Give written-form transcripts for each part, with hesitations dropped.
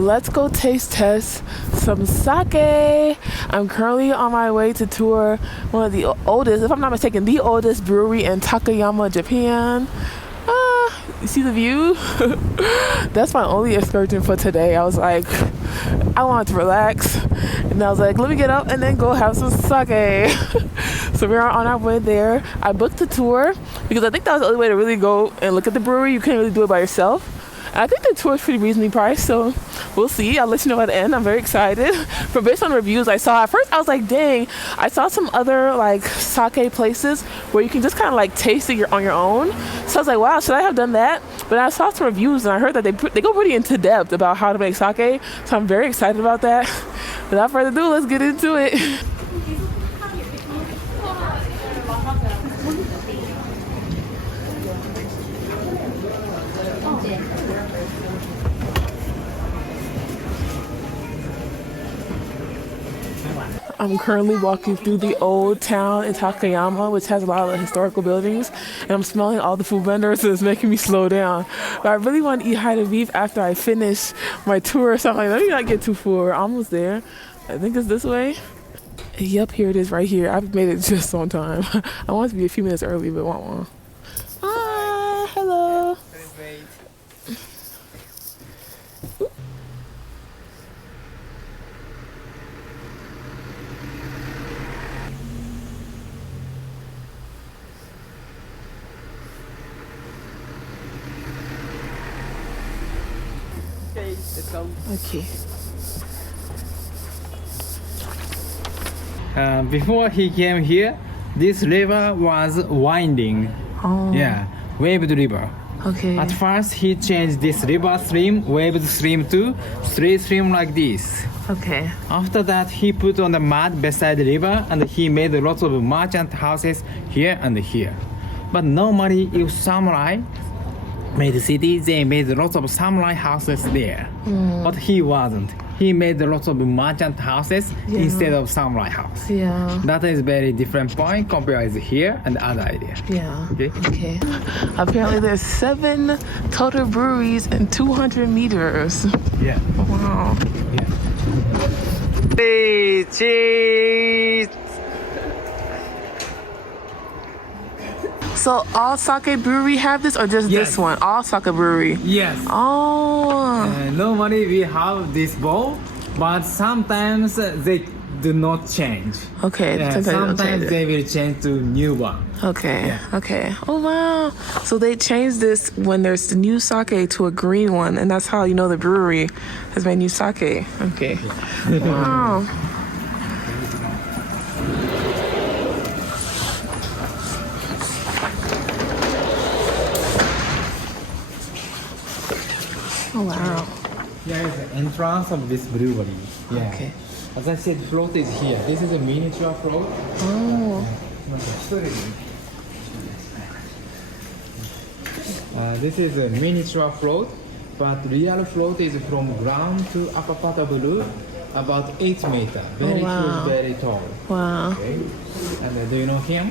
let's go taste test some sake. I'm currently on my way to tour one of the oldest, if I'm not mistaken, the oldest brewery in Takayama, Japan. You see the view? That's my only excursion for today. I was like, I wanted to relax, and I was like, let me get up and then go have some sake. So we're on our way there. I booked a tour because I think that was the only way to really go and look at the brewery. You couldn't really do it by yourself. I think the tour is pretty reasonably priced, so we'll see. I'll let you know at the end. I'm very excited. But based on the reviews I saw, at first I was like, dang, I saw some other like sake places where you can just kind of like taste it on your own. So I was like, wow, should I have done that? But I saw some reviews and I heard that they go pretty into depth about how to make sake. So I'm very excited about that. Without further ado, let's get into it. I'm currently walking through the old town in Takayama, which has a lot of historical buildings, and I'm smelling all the food vendors, so it's making me slow down. But I really want to eat hide beef after I finish my tour or something. Let me not get too full. We're almost there. I think it's this way. Yep, here it is right here. I've made it just on time. I wanted to be a few minutes early, but want one. Ah, hello. Okay. Before he came here, this river was winding. Oh. Yeah, waved river. Okay. At first, he changed this river stream, waved stream to straight stream like this. Okay. After that, he put on the mud beside the river and he made lots of merchant houses here and here. But normally, if samurai made a city, they made lots of samurai houses there. But he wasn't. He made lots of merchant houses instead of samurai house. Yeah. That is very different point compared with here and the other idea. Yeah. Okay. Apparently there's 7 total breweries in 200 meters. Yeah. Wow. Yeah. Hey, cheese. So all sake brewery have this, or just this one? All sake brewery. Yes. Oh. Normally we have this bowl, but sometimes they do not change. Okay. Yeah, sometimes they will change to new one. Okay. Yeah. Okay. Oh wow. So they changed this when there's the new sake to a green one, and that's how you know the brewery has made new sake. Okay. Wow. Oh wow. Here is the entrance of this brewery. Yeah. Okay. As I said, float is here. This is a miniature float. Oh. This is a miniature float, but real float is from ground to upper part of the roof, about 8 meters. Very wow. huge, very tall. Wow. Okay. And do you know him?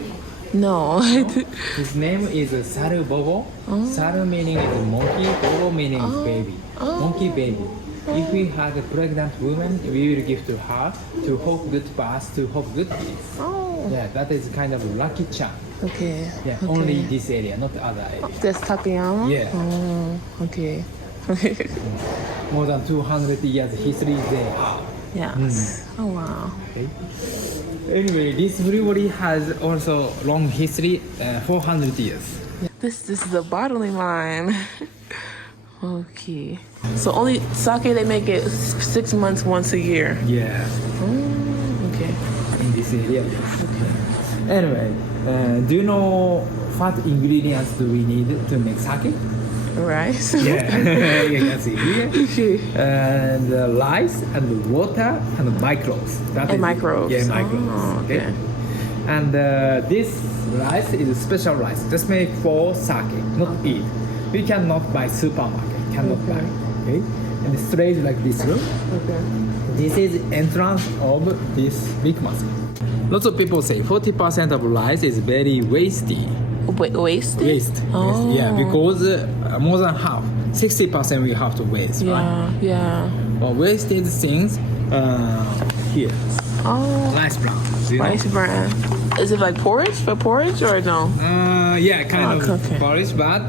No. His name is Saru Bobo. Saru meaning is monkey, Bobo meaning is baby. Monkey baby. If we had a pregnant woman, we will give to her to hope good birth, to hope good peace. Oh. Yeah, that is kind of lucky charm. Okay. Yeah, okay. only this area, not the other area. That's Takayama? Yeah. Oh, okay. More than 200 years history there. Yeah. Oh wow. Okay. Anyway, this brewery has also long history, 400 years. This is a bottling line. Okay. So only sake they make it 6 months once a year. Yeah. Okay. In this area. Okay. Anyway, do you know what ingredients do we need to make sake? Rice. Yeah, you can see here. Okay. And rice and water and microbes. And microbes. Yeah, microbes. Oh, okay. And this rice is a special rice, just made for sake, not eat. We cannot buy supermarket, cannot buy. Okay. And it's straight like this room. Okay. This is entrance of this big mosque. Lots of people say 40% of rice is very wasty. Waste? Waste. Oh. Yeah, because more than half, 60% we have to waste, right? Yeah. wasted things here. Oh, Rice bran. Do you know? rice bran. Is it like porridge for porridge or no? Yeah, kind of okay. porridge, but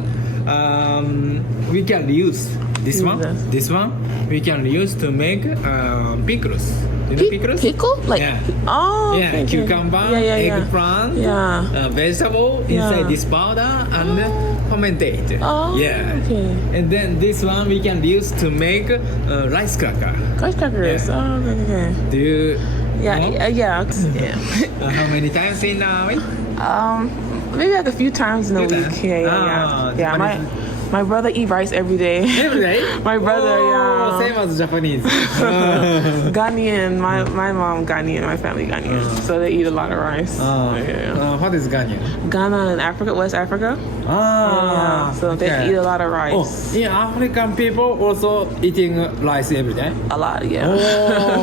we can use this one. this. This one we can use to make pickles. You know pickles? Pickle? Like Yeah. oh, Yeah, okay, okay. cucumber, yeah, yeah, yeah. eggplant, Yeah. vegetable Yeah. inside this powder and fermentate. Oh, Yeah. okay. And then this one we can use to make rice cracker. Rice crackers. Yeah. Oh, okay, okay. Do you Yeah, know? yeah. How many times in a week? Maybe like a few times in a Few week. times? Yeah, yeah, Ah, yeah. Yeah, Japanese. my brother eat rice every day. Every day? My brother, Oh, yeah. Same as Japanese. Ghanaian. My mom Ghanaian. My family Ghanaian. So they eat a lot of rice. Yeah. What is Ghana? Ghana and Africa, West Africa. Yeah. So they okay. eat a lot of Oh, rice. in African people also eating rice every day? A lot, yeah.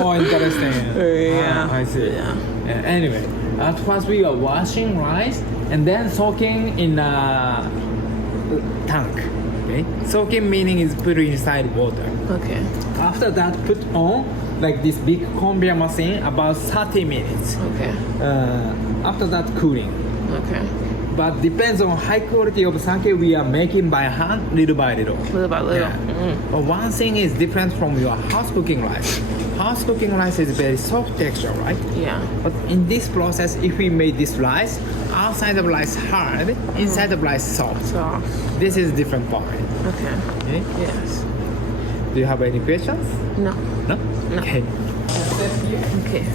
Oh, interesting. Yeah. I see. Yeah. Anyway, at first we are washing rice and then soaking in a tank. Okay, soaking meaning is put inside water. Okay. After that, put on like this big conveyor machine about 30 minutes. Okay. After that, cooling. Okay. But depends on high quality of sake we are making by hand, little by little. Little by little. Yeah. But one thing is different from your house cooking rice. House cooking rice is very soft texture, right? Yeah. But in this process, if we made this rice, outside of rice hard, inside of rice soft. So, This is different part. okay. Okay? Yes. Do you have any questions? No. No? No. Okay. Okay.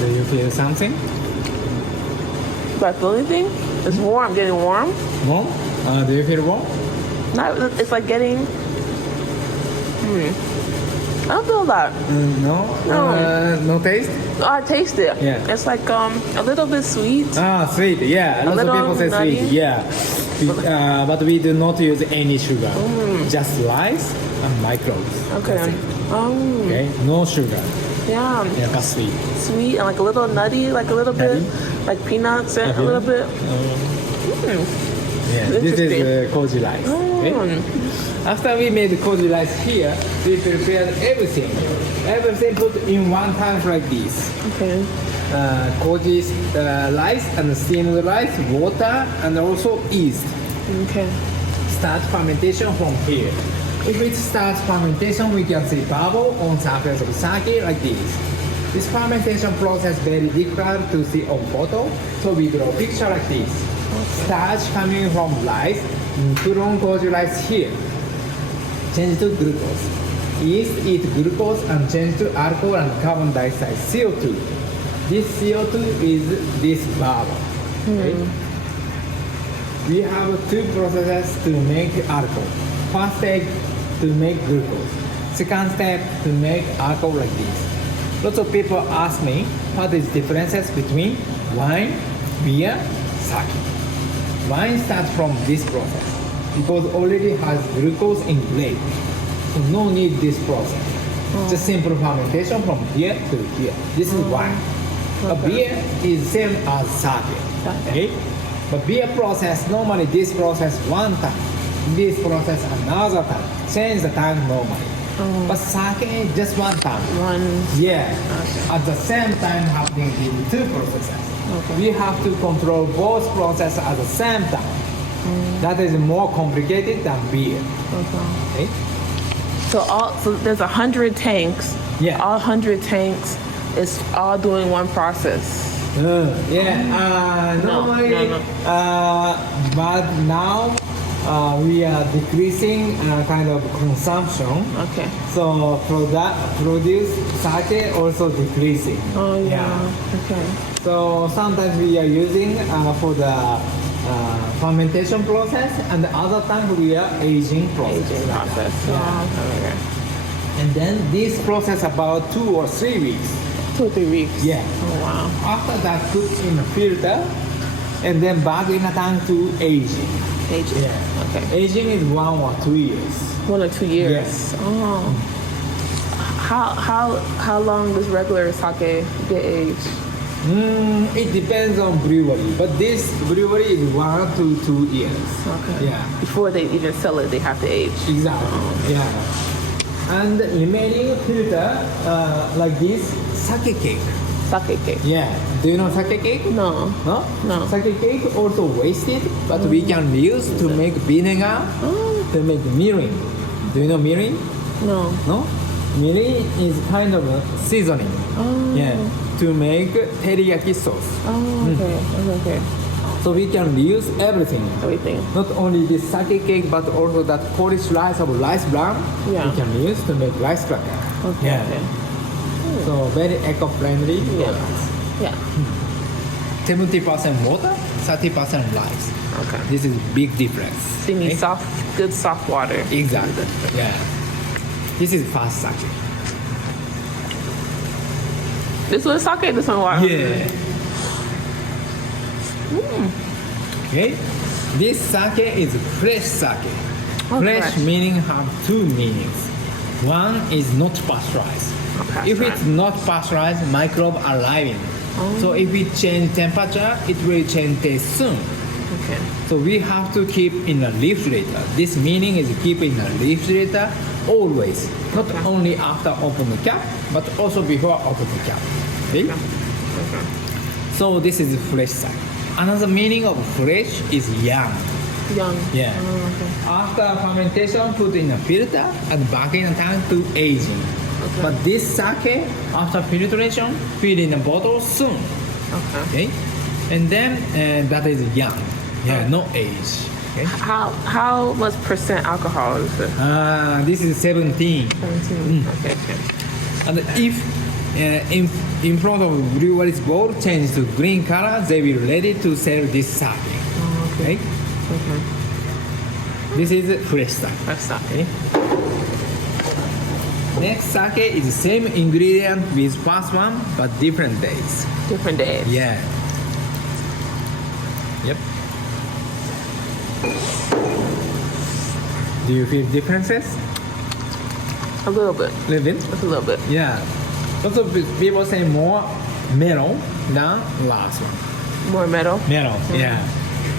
Do you feel something? Do I feel anything? It's warm. Getting warm. Warm? Do you feel warm? Not. It's like getting. I don't feel that. No? No. No taste? Oh, I taste it. Yeah. It's like a little bit sweet. Ah, sweet. Yeah, lots of little people say nutty. sweet. Yeah. But we do not use any sugar. Just rice and microbes. Okay. That's it. Oh. Okay? No sugar. Yeah. Yeah, but sweet. Sweet and like a little nutty, like a little bit, Nutty? like peanuts and a little bit. Yeah, this Interesting. is koji rice. Okay? After we made koji rice here, we prepared everything. Everything put in one tank like this. Okay. Koji rice and steamed rice, water, and also yeast. Okay. Start fermentation from here. If it starts fermentation, we can see bubble on surface of sake like this. This fermentation process very difficult to see on photo, so we draw picture like this. Starch coming from rice, put on koji rice here. Change to glucose. Yeast eat glucose and change to alcohol and carbon dioxide, CO2. This CO2 is this bubble. Okay? We have two processes to make alcohol. First step to make glucose. Second step to make alcohol like this. Lots of people ask me what is differences between wine, beer, sake. Wine starts from this process because already has glucose in grape. So no need this process. Just simple fermentation from here to here. This is wine. A beer is same as sake. Okay? But beer process, normally this process one time. This process another time. Change the time normally. But sake just one time. One. Yeah. At the same time happening in two processes. Okay. We have to control both processes at the same time. That is more complicated than beer. Okay. Okay? So there's 100 tanks. Yeah. All 100 tanks is all doing one process. Yeah. Normally, no. but now we are decreasing kind of consumption. Okay. So produce sake also decreasing. Oh yeah. Okay. So sometimes we are using for the fermentation process, and the other tank we are aging process. Aging process. Yeah. Oh, okay. And then this process about 2 or 3 weeks. 2 or 3 weeks. Yeah. Oh, wow. After that, put in a filter, and then back in a tank to aging. Aging. Yeah. Okay. Aging is 1 or 2 years. 1 or 2 years. Yes. Oh. How long does regular sake get aged? It depends on brewery, but this brewery is 1 to 2 years. Okay. Yeah. Before they even sell it, they have to age. Exactly. Yeah. And remaining filter like this sake cake. Sake cake. Yeah. Do you know sake cake? No. No? No. Sake cake also wasted, but we can use to make vinegar, to make mirin. Do you know mirin? No. No? Mirin is kind of a seasoning. Oh. Yeah. To make teriyaki sauce. Oh, okay. Okay. So we can reuse everything. Everything. Not only this sake cake, but also that Polish rice of rice bran. Yeah. We can use to make rice cracker. Okay. Yeah. Okay. So very eco-friendly. Yeah. Yeah. 70% water, 30% rice. Okay. This is big difference. So you need Okay? good soft water. Exactly. Yeah. This is fast sake. This one sake, this one water. Yeah. Okay. This sake is fresh sake. Oh, Fresh fresh. meaning have 2 meanings. One is not pasteurized. Not If pasteurized. it's not pasteurized, microbe are living. So if we change temperature, it will change taste soon. Okay. So we have to keep in a refrigerator. This meaning is keep in a refrigerator always. Not Okay. only after open the cap, but also before open the cap. Okay? Okay. So this is fresh sake. Another meaning of fresh is young. Young. Yeah. Oh, okay. After fermentation, put in a filter and back in a tank to aging. Okay. But this sake, after filtration, fill in a bottle soon. Okay. Okay? And then that is young. Yeah, no age. Okay? How much percent alcohol is it? This is 17. 17. Okay. Okay. And if in front of brewery's bowl change to green color, they will ready to sell this sake. Oh, Okay? Okay. This is fresh sake. That's sake. Okay? Next sake is the same ingredient with first one, but different days. Different days. Yeah. Yep. Do you feel differences? A little bit. Little bit? Just a little bit. Yeah. Lots of people say more mellow than last one. More metal. Mellow, yeah.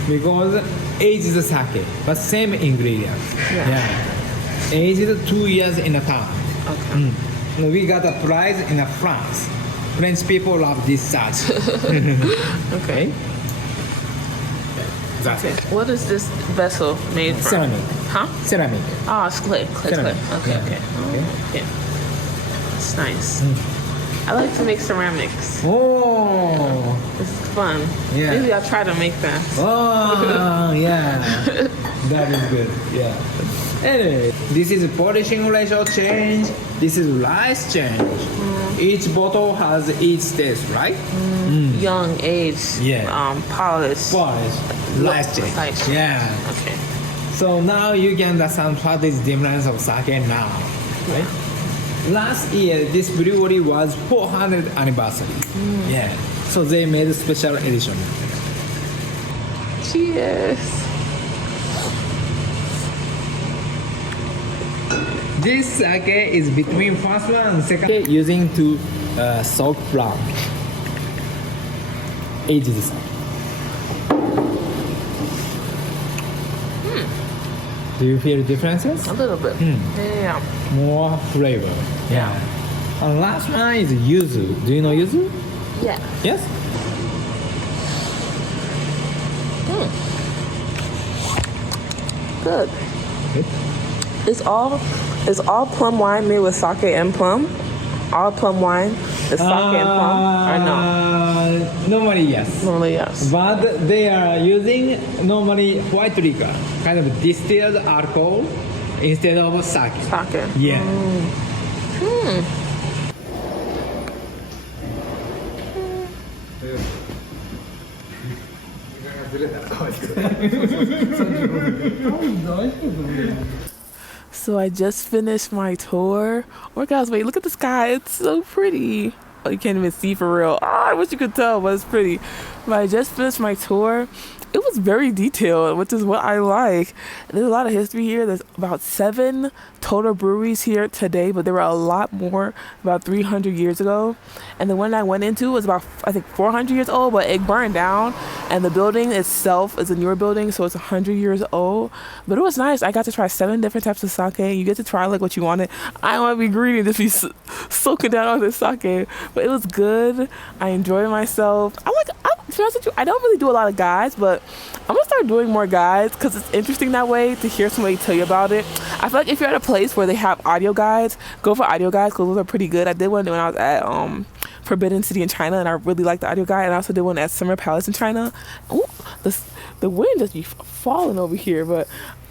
Because aged sake, but same ingredients. Yeah. Aged 2 years in a time. Okay. We got a prize in France. French people love this sake. Okay. That's it. What is this vessel made from? Ceramic. Huh? Ceramic. Oh, it's clay. Clay. Ceramic. Okay. Yeah. Okay. Okay. Yeah. It's nice. I like to make ceramics. Oh. It's fun. Yeah. Maybe I'll try to make that. Oh, yeah. That is good. Yeah. Anyway, this is polishing ratio change. This is rice change. Each bottle has each taste, right? Young age. Yeah. Polish. Polish, rice change. Rice. Yeah. Okay. So now you can understand what is difference of sake now, right? Last year, this brewery was 400th anniversary. Yeah. So they made a special edition. Cheers. This sake is between first one and second using to soak brown. Aged sake. Do you feel differences? A little bit. Yeah. More flavor. Yeah. And last one is yuzu. Do you know yuzu? Yeah. Yes? Good. Good. Is all plum wine made with sake and plum? All plum wine is sake and plum, or no? Normally yes. Normally, yes. But they are using normally white liquor, kind of distilled alcohol instead of sake. Sake. Yeah. So I just finished my tour. Oh my gosh, wait, look at the sky. It's so pretty. Oh, you can't even see for real. Oh, I wish you could tell, but it's pretty. But I just finished my tour. It was very detailed, which is what I like. There's a lot of history here. There's about 7 total breweries here today, but there were a lot more about 300 years ago. And the one I went into was about, I think, 400 years old, but it burned down. And the building itself is a newer building, so it's 100 years old. But it was nice. I got to try 7 different types of sake. You get to try like what you wanted. I don't want to be greedy and just be soaking down all this sake. But it was good. I enjoyed myself. To be honest with you, I don't really do a lot of guides, but I'm gonna start doing more guides because it's interesting that way to hear somebody tell you about it. I feel like if you're at a place where they have audio guides, go for audio guides because those are pretty good. I did one when I was at Forbidden City in China, and I really liked the audio guide. And I also did one at Summer Palace in China. Ooh, the wind just be falling over here, but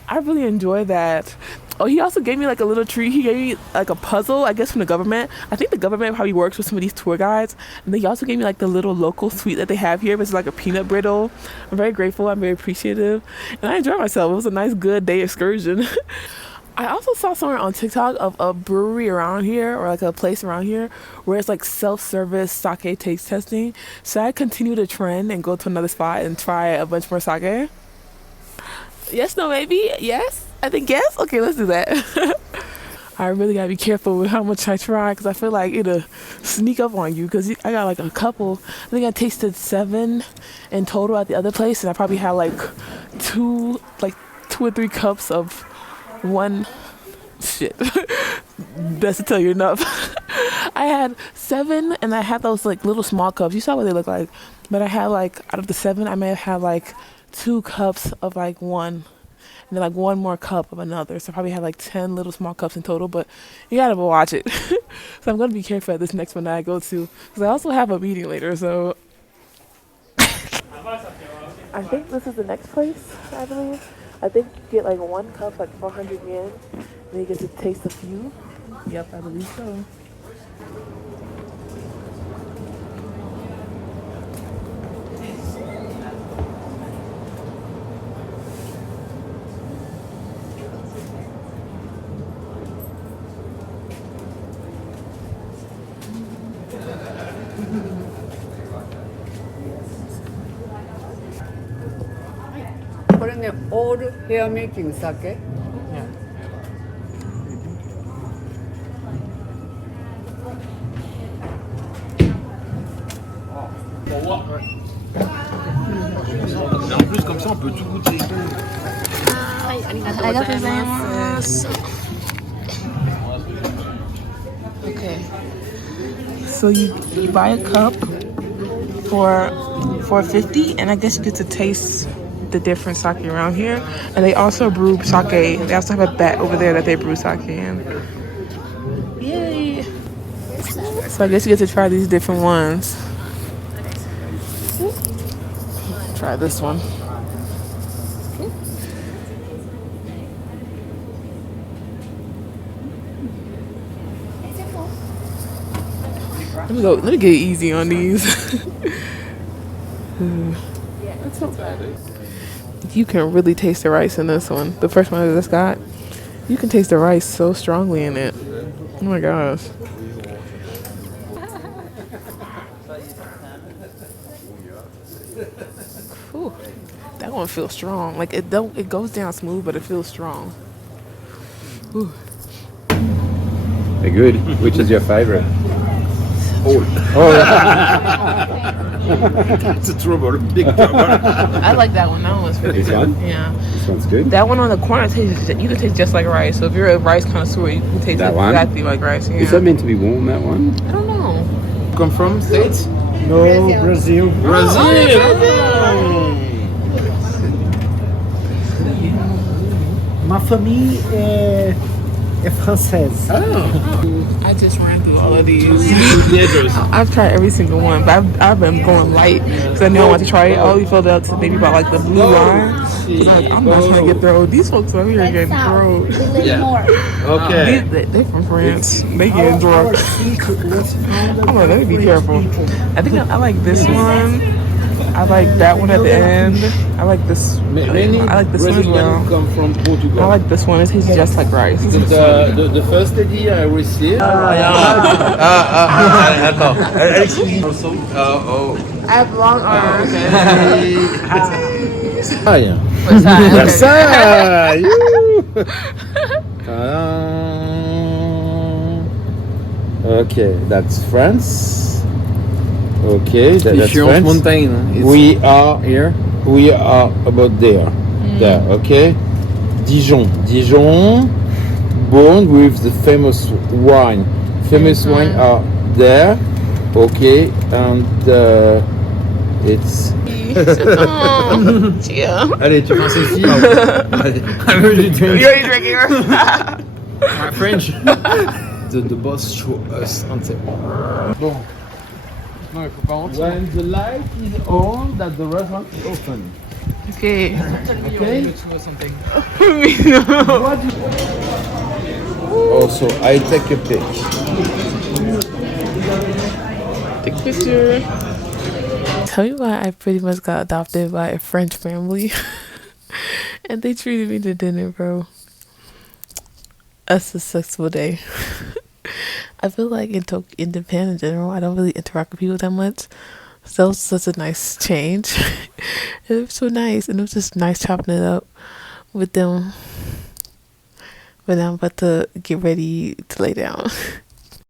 I really enjoyed that. Oh, he also gave me like a little treat. He gave me like a puzzle, I guess, from the government. I think the government probably works with some of these tour guides. And then he also gave me like the little local sweet that they have here. It's like a peanut brittle. I'm very grateful. I'm very appreciative. And I enjoyed myself. It was a nice, good day excursion. I also saw somewhere on TikTok of a brewery around here, or like a place around here, where it's like self-service sake taste testing. So I continue the trend and go to another spot and try a bunch more sake? Yes, no, maybe? Yes? I think yes? Okay, let's do that. I really gotta be careful with how much I try because I feel like it'll sneak up on you because I got like a couple. I think I tasted 7 in total at the other place, and I probably had like 2 or 3 cups of one shit. That's to tell you enough. I had 7 and I had those like little small cups. You saw what they look like. But I had like, out of the 7, I may have had like 2 cups of like one. And then like 1 more cup of another. So I probably had like 10 little small cups in total, but you gotta watch it. So I'm gonna be careful at this next one that I go to. Because I also have a meeting later, so. I think this is the next place, I believe. I think you get like 1 cup, like 400 yen. And then you get to taste a few. Yep, I believe so. All hair making sake. Yeah. En plus, comme ça, on peut tout goûter. Okay. So you buy a cup for $4.50, and I guess you get to taste the different sake around here. And they also brew sake. They also have a bat over there that they brew sake in. Yay! So I guess you get to try these different ones. Try this one. Let me get easy on these. That's so bad. You can really taste the rice in this one. The first one I just got, you can taste the rice so strongly in it. Oh my gosh. Whew. That one feels strong. Like it goes down smooth, but it feels strong. Whew. They're good. Which is your favorite? It's a trouble, big trouble. I like that one. That one was pretty This good. one? Yeah. This one's good. That one on the corner you can taste just like rice. So if you're a rice connoisseur, you can taste That one? exactly like rice. Yeah. Is that meant to be warm, that one? I don't know. Come from States? No, Brazil. Ma famille est française. I just ran through all of these. I've tried every single one, but I've been going light because I knew I wanted to try it. I only filled up to maybe about like the blue line. Like, I'm not trying to get thrown. These folks over here getting thrown. Okay. They from France. They getting drunk. I'm like, let me be careful. I think I like this one. I like that one at the end. I like this. Many I like this one as Brazilians well. come from Portugal. I like this one. It tastes just like rice. The first lady I received. I have long arms. Versailles! Okay, that's France. Okay, that's France. We are here. We are about there. There, okay. Dijon, born with the famous wine. Famous wine are there. Okay, and it's Yeah. Allez, tu prends celle-ci. I'm really drinking. You're drinking. French. The boss show us answer. Bon. Non, il faut pas mentir. when the light is on that the restaurant is open. Okay. Okay. Me no. Also, I take a pic. Take a picture. Tell me why I pretty much got adopted by a French family. And they treated me to dinner, bro. A successful day. I feel like in Japan in general, I don't really interact with people that much. So that was such a nice change. It was so nice. And it was just nice chopping it up with them. But now I'm about to get ready to lay down.